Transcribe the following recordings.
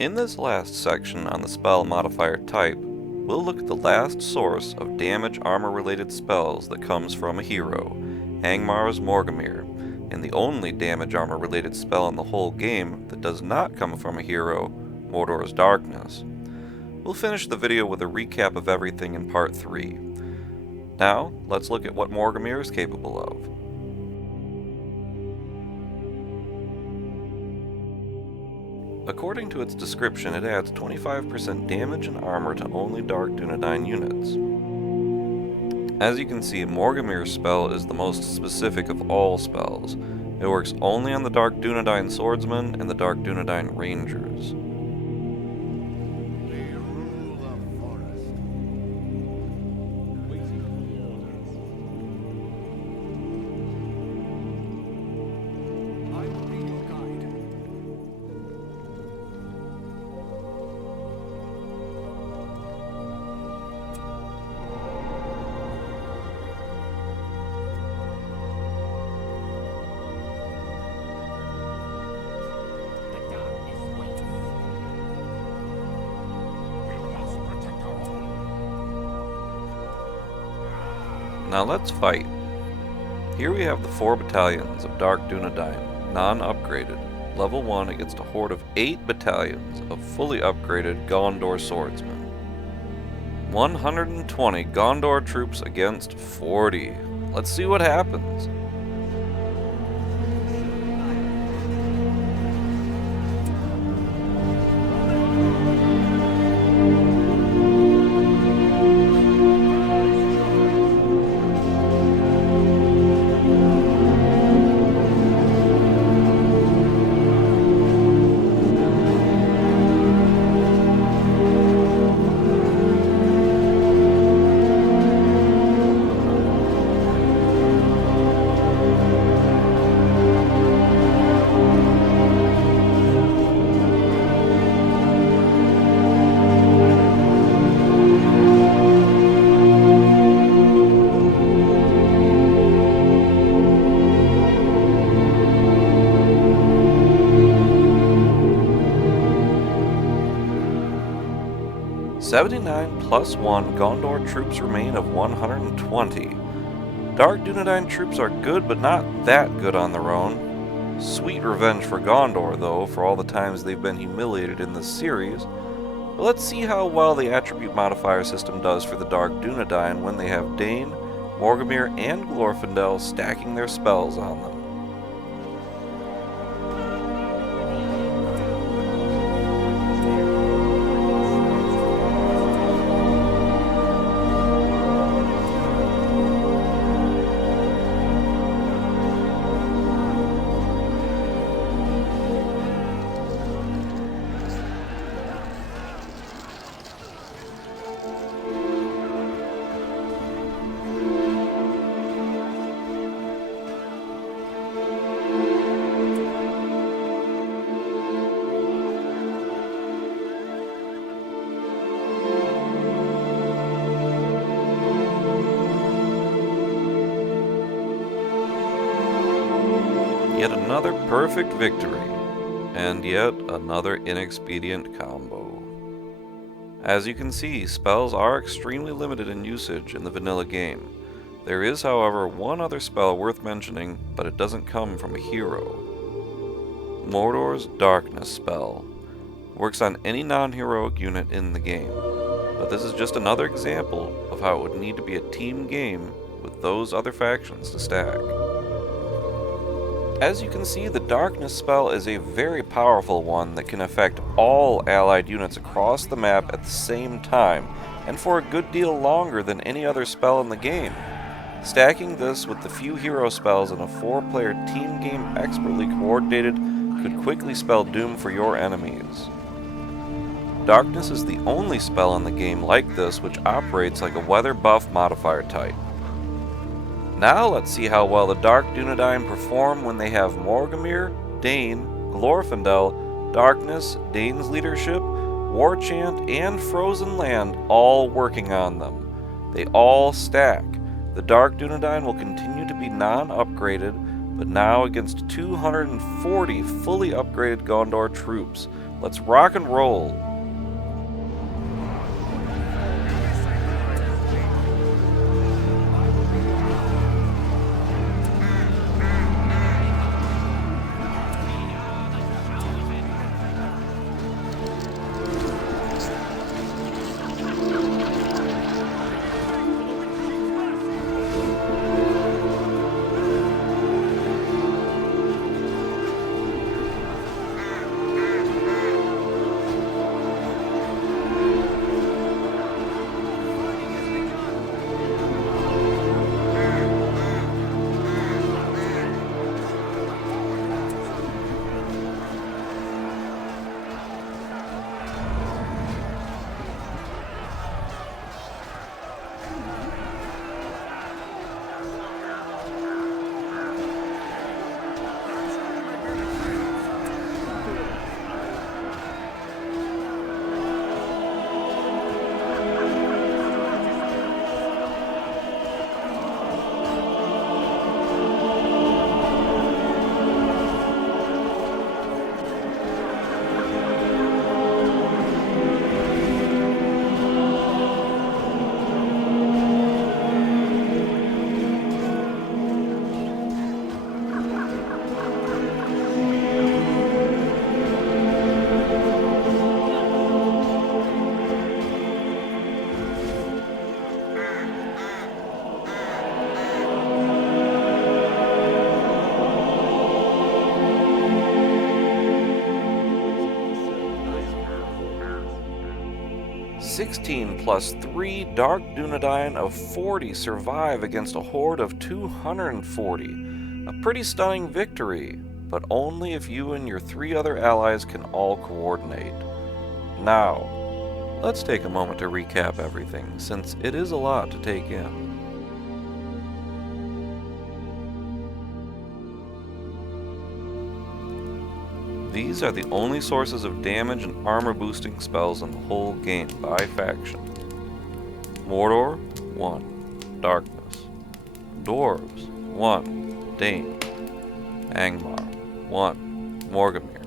In this last section on the spell modifier type, we'll look at the last source of damage armor related spells that comes from a hero, Angmar's Morgomir, and the only damage armor related spell in the whole game that does not come from a hero, Mordor's Darkness. We'll finish the video with a recap of everything in part 3. Now, let's look at what Morgomir is capable of. According to its description, it adds 25% damage and armor to only Dark Dunedain units. As you can see, Morgomir's spell is the most specific of all spells. It works only on the Dark Dunedain swordsmen and the Dark Dunedain rangers. Now let's fight. Here we have the 4 battalions of Dark Dunedain, non-upgraded, level 1 against a horde of 8 battalions of fully upgraded Gondor swordsmen. 120 Gondor troops against 40. Let's see what happens. +79 Gondor troops remain of 120. Dark Dunedain troops are good, but not that good on their own. Sweet revenge for Gondor, though, for all the times they've been humiliated in this series. But let's see how well the attribute modifier system does for the Dark Dunedain when they have Dain, Morgomir, and Glorfindel stacking their spells on them. Yet another perfect victory, and yet another inexpedient combo. As you can see, spells are extremely limited in usage in the vanilla game. There is, however, one other spell worth mentioning, but it doesn't come from a hero. Mordor's Darkness spell works on any non-heroic unit in the game, but this is just another example of how it would need to be a team game with those other factions to stack. As you can see, the Darkness spell is a very powerful one that can affect all allied units across the map at the same time, and for a good deal longer than any other spell in the game. Stacking this with the few hero spells in a 4-player team game expertly coordinated could quickly spell doom for your enemies. Darkness is the only spell in the game like this which operates like a weather buff modifier type. Now let's see how well the Dark Dunedain perform when they have Morgomir, Dain, Glorfindel, Darkness, Dain's leadership, War Chant, and Frozen Land all working on them. They all stack. The Dark Dunedain will continue to be non-upgraded, but now against 240 fully upgraded Gondor troops, Let's rock and roll! +16 plus 3 Dark Dunedain of 40 survive against a horde of 240. A pretty stunning victory, but only if you and your 3 other allies can all coordinate. Now, let's take a moment to recap everything, since it is a lot to take in. These are the only sources of damage and armor boosting spells in the whole game by faction. Mordor, 1. Darkness. Dwarves, 1. Dain. Angmar, 1. Morgomir.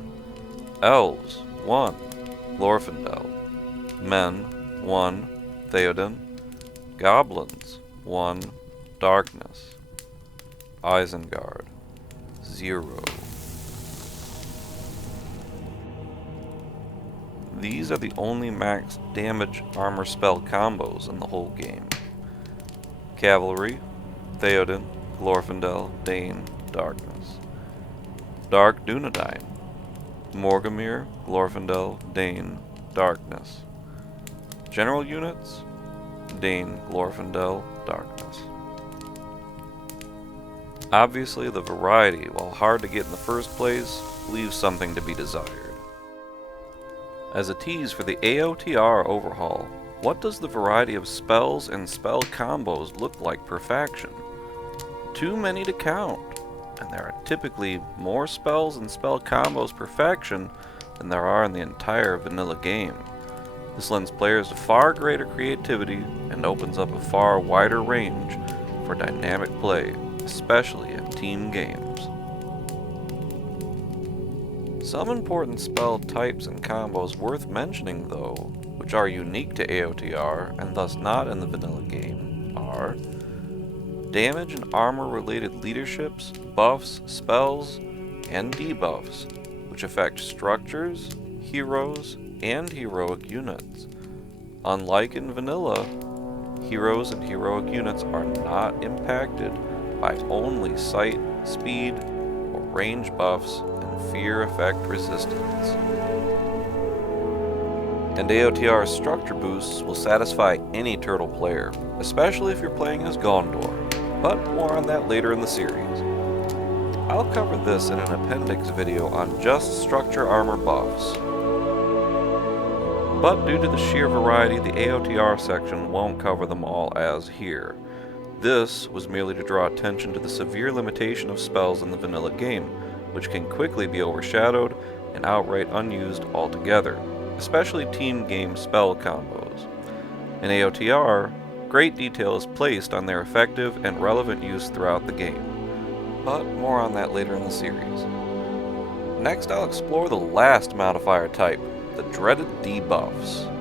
Elves, 1. Glorfindel. Men, 1. Theoden. Goblins, 1. Darkness. Isengard, 0. These are the only max damage armor spell combos in the whole game. Cavalry, Theoden, Glorfindel, Dain, Darkness. Dark Dunedain, Morgomir, Glorfindel, Dain, Darkness. General units, Dain, Glorfindel, Darkness. Obviously, the variety, while hard to get in the first place, leaves something to be desired. As a tease for the AOTR overhaul, what does the variety of spells and spell combos look like per faction? Too many to count, and there are typically more spells and spell combos per faction than there are in the entire vanilla game. This lends players to far greater creativity and opens up a far wider range for dynamic play, especially in team games. Some important spell types and combos worth mentioning though, which are unique to AOTR and thus not in the vanilla game, are damage and armor related leaderships, buffs, spells, and debuffs, which affect structures, heroes, and heroic units. Unlike in vanilla, heroes and heroic units are not impacted by only sight, speed, or range buffs and fear effect resistance. And AOTR's structure boosts will satisfy any turtle player, especially if you're playing as Gondor, but more on that later in the series. I'll cover this in an appendix video on just structure armor buffs. But due to the sheer variety, the AOTR section won't cover them all as here. This was merely to draw attention to the severe limitation of spells in the vanilla game, which can quickly be overshadowed and outright unused altogether, especially team game spell combos. In AOTR, great detail is placed on their effective and relevant use throughout the game, but more on that later in the series. Next I'll explore the last modifier type, the dreaded debuffs.